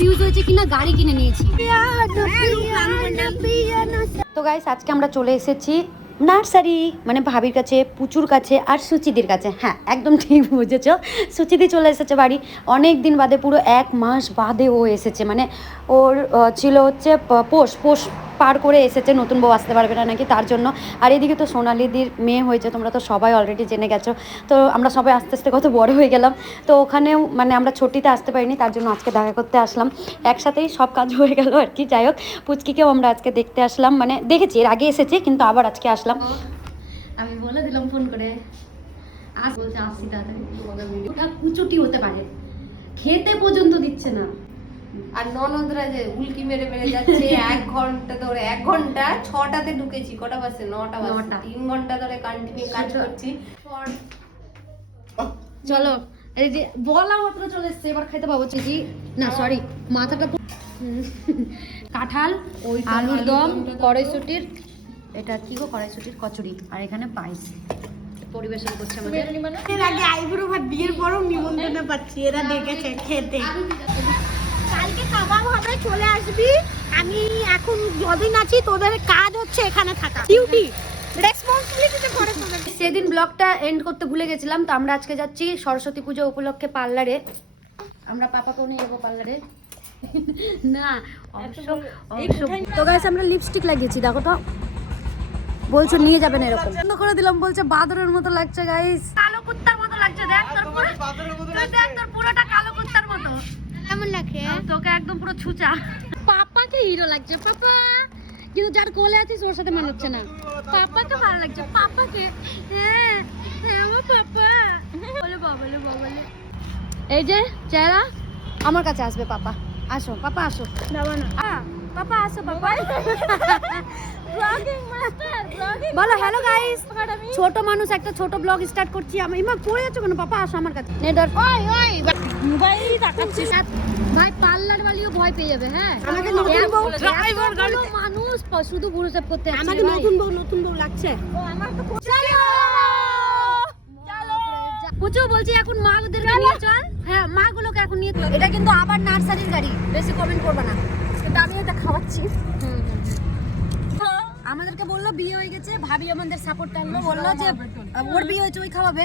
Views হয়েছে কিনা গাড়ি কিনে নিয়েছি। তো গাইস আজকে আমরা চলে এসেছি নার্সারি, মানে ভাবির কাছে, পুচুর কাছে আর সুচিদির কাছে। হ্যাঁ একদম ঠিক বুঝেছো, সুচিদি চলে এসেছে বাড়ি অনেক দিন বাদে, পুরো 1 মাস বাদে ও এসেছে। মানে ওর ছিল হচ্ছে পোষ পার করে এসেছে, নতুন বউ আসতে পারবে না নাকি তার জন্য। আর এদিকে তো সোনালিদির মেয়ে হয়েছে, তোমরা তো সবাই অলরেডি জেনে গেছো। তো আমরা সবাই আস্তে আস্তে কত বড় হয়ে গেলাম। তো ওখানেও মানে আমরা ছুটিতে আসতে পারিনি, তার জন্য আজকে দেখা করতে আসলাম। একসাথেই সব কাজ হয়ে গেল আর কি। যাই হোক, পুচকিকেও আমরা আজকে দেখতে আসলাম, মানে দেখেছি এর আগে এসেছে কিন্তু আবার আজকে আসলাম। আমি বলে দিলাম ফোন করে বলছে আসছি তাড়াতাড়ি। ওটা কুচুটি হতে পারে, খেতে পর্যন্ত দিচ্ছে না। আর ননদরা যে উল্কি মেরে মেরে যাচ্ছে 1 ঘন্টা ধরে, 1 ঘন্টা 6টাতে ঢুকেছি, কটা বাজে 9টা বাজে, 3 ঘন্টা ধরে কন্টিনিউ কাজ করছি। চলো এই যে বলা মাত্র চলে এসছে, এবার খেতে পাবো। চিজি না সরি, মাথাটা কাঁঠাল, আলুর দম, কড়াইশুটির, এটা কি গো, কড়াইশুটির কচুরি, আর এখানে পায়েস পরিবেশন করছে আমাদের। এর আগে আইবুড়ো ভাত বিয়ের পরও নিমন্ত্রণ পাচ্ছি, এরা দেখেছে খেতে। কালকে কাবাব হবে, চলে আসবি। আমি এখন যদিন আছি, তোদের কাজ হচ্ছে এখানে থাকা, ডিউটি রেসপন্সিবিলিটিতে করে তোদের। সেদিন ব্লগটা এন্ড করতে ভুলে গেছিলাম, তো আমরা আজকে যাচ্ছি সরস্বতী পুজো উপলক্ষে পার্লারে। আমরা পাপাকেও নিয়ে যাবো পার্লারে। না তো গাইস আমরা লিপস্টিক লাগিয়েছি, দেখো তো। বলছো নিয়ে যাবেন, এরকম বন্ধ করে দিলাম, বলছে বাদরের মতো লাগছে গাইস, কালো কুত্তার মতো লাগছে। দেখ তোর পুরো, দেখ তোর পুরোটা কালো কুত্তার মতো। কেমন লাগে তোকে একদম পুরো ছুচা। পাপাকে হিরো লাগছে, পাপা। কিন্তু যার কোলে আছিস ওর সাথে মানাচ্ছে না। পাপাকে ভালো লাগছে, পাপাকে। হ্যাঁ হ্যাঁ আমার পাপা বলে বাবলে বাবলে। এই যে চেহারা, আমার কাছে আসবে পাপা। আসো পাপা আসো। যাবো না পাপা আসো পাপা। ব্লগিং মাস্টার, ব্লগিং বলো হ্যালো গাইস, ছোট মানুষ একটা ছোট ব্লগ স্টার্ট করছি। আমি ইমা পড়ে যাচ্ছ কেন? পাপা আসো আমার কাছে। নেডর ওই ওই মোবাইলই তাকাচ্ছিস। ভাই পার্লার বালিও ভয় পেয়ে যাবে। হ্যাঁ আমাকে নতুন বউ ড্রাইভার গাড়ি, মানুষ শুধু পুরো সেভ করতে আসছে। আমাকে নতুন বউ লাগছে। ও আমার তো চলো পুচু বলছি এখন মাগুলোকে নিয়ে চল। হ্যাঁ মাগুলোকে এখন নিয়ে। এটা কিন্তু আবার নার্সারির গাড়ি, বেশি কমেন্ট করবে না। সেটা আমি এটা খাওয়াচ্ছি। আমাদেরকে বললো বিয়ে হয়ে গেছে, ভাবি আমাদের সাপোর্ট টানলো, বললো যে ওর বিয়ে হয়েছে ওই খাওয়াবে।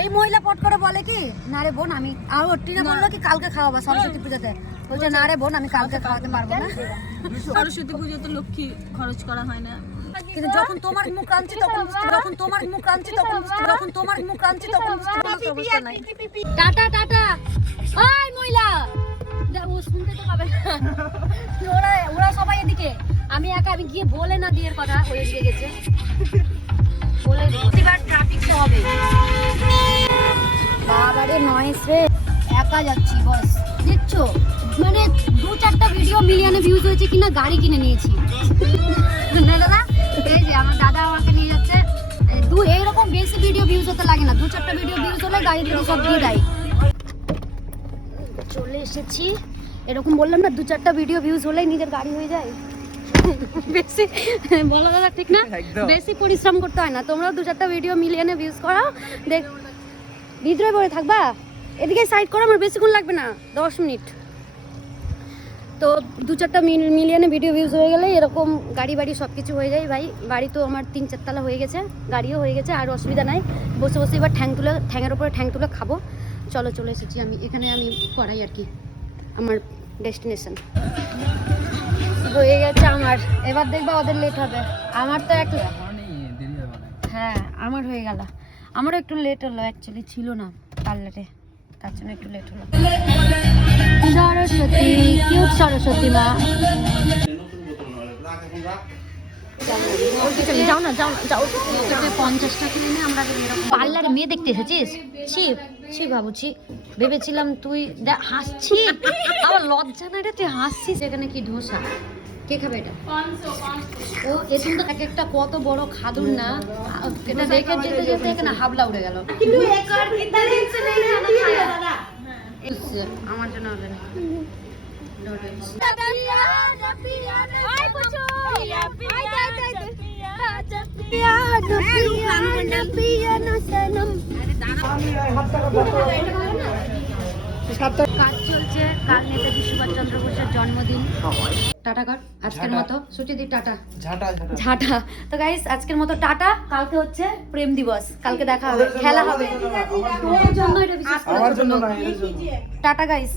এই মহিলা পট করে বলে কি, না রে বোন আমি, আর ওর টিনা বললো কি কালকে খাওয়াবা সরস্বতী পূজাতে। বলছে না রে বোন আমি কালকে খাওয়াতে পারবো না। সরস্বতী পুজোতে লক্ষ্মী খরচ করা হয় না। কিন্তু যখন তোমার মুখ আনছি তখন যখন তোমার মুখ আনছি তখন যখন তোমার মুখ আনছি তখন অবস্থা নাই। Tata tata. ওই মহিলা ও শুনতে তো পাবে না। ওরা সবাই এদিকে, আমি একা, আমি গিয়ে বলে না দিয়ে কথা হয়ে গেছে। বলে এবার ট্রাফিকটা হবে। বাবারে নয়েস রে, একা যাচ্ছি বস। দেখছো মানে 2-4টা ভিডিও মিলিয়নে ভিউজ হয়েছে কিনা গাড়ি কিনে নিয়েছি। না দাদা, এই যে আমার দাদা আমাকে নিয়ে যাচ্ছে। এইরকম বেশি ভিডিও ভিউজ হতে লাগে না, 2-4টা ভিডিও ভিউজ হলে গাড়ি থেকে সব দিয়ে দেয়। চলে এসেছি, এরকম বললাম না 2-4টা ভিডিও ভিউজ হলেই নিজের গাড়ি হয়ে যায়। বেশি বলো দাদা ঠিক না, বেশি পরিশ্রম করতে হয় না। তোমরাও 2-4টা ভিডিও মিলিয়নে ভিউজ করো। দেখ ভিতরে পড়ে থাকবা, এদিকে সাইড করো, আমার বেশিক্ষণ লাগবে না, 10 মিনিট। তো 2-4টা মিলিয়নে ভিডিও ভিউজ হয়ে গেলে এরকম গাড়ি বাড়ি সব কিছু হয়ে যায়। ভাই বাড়ি তো আমার 3-4 তলা হয়ে গেছে, গাড়িও হয়ে গেছে, আর অসুবিধা নাই। বসে বসে এবার ঠ্যাঙের উপরে ঠ্যাং তুলে খাবো। চলো চলে এসেছি আমি এখানে, আমি করাই আর কি আমার ডেস্টিনেশন হয়ে গেছে আমার। এবার দেখবা ওদের লেট হবে, আমার তো একটু, হ্যাঁ আমার হয়ে গেল, আমারও একটু লেট হলো। অ্যাকচুয়ালি ছিল না পার্লারে, তার জন্য একটু লেট হলো। সরস্বতী কিউট সরস্বতী মা। যাও না যাও যাও, 50 টাকা নিয়ে আমরা পার্লারে মেয়ে দেখতে এসেছিস? ছি ভাবছি, ভেবেছিলাম তুই হাসছি, আমার লজ্জা নাই রে, তুই হাসছিস। এখানে কি ধোসা, কে খাবে এটা? ও এখান তো এক একটা কত বড় খাদুর না, এটা দেখে যেতে যেতে এখানে হাবলা উড়ে গেল। আমার জন্য হবে না। কাজ চলছে, কাল নেতাজি সুভাষচন্দ্র বোসের জন্মদিন। টাটা কর আজকের মতো, সুচিদি টাটা। ঝাঁটা। তো গাইস আজকের মতো টাটা, কালকে হচ্ছে প্রেম দিবস, কালকে দেখা হবে, খেলা হবে। তোর জন্য এটা বিশেষ করে ছোট লোক। Tata guys.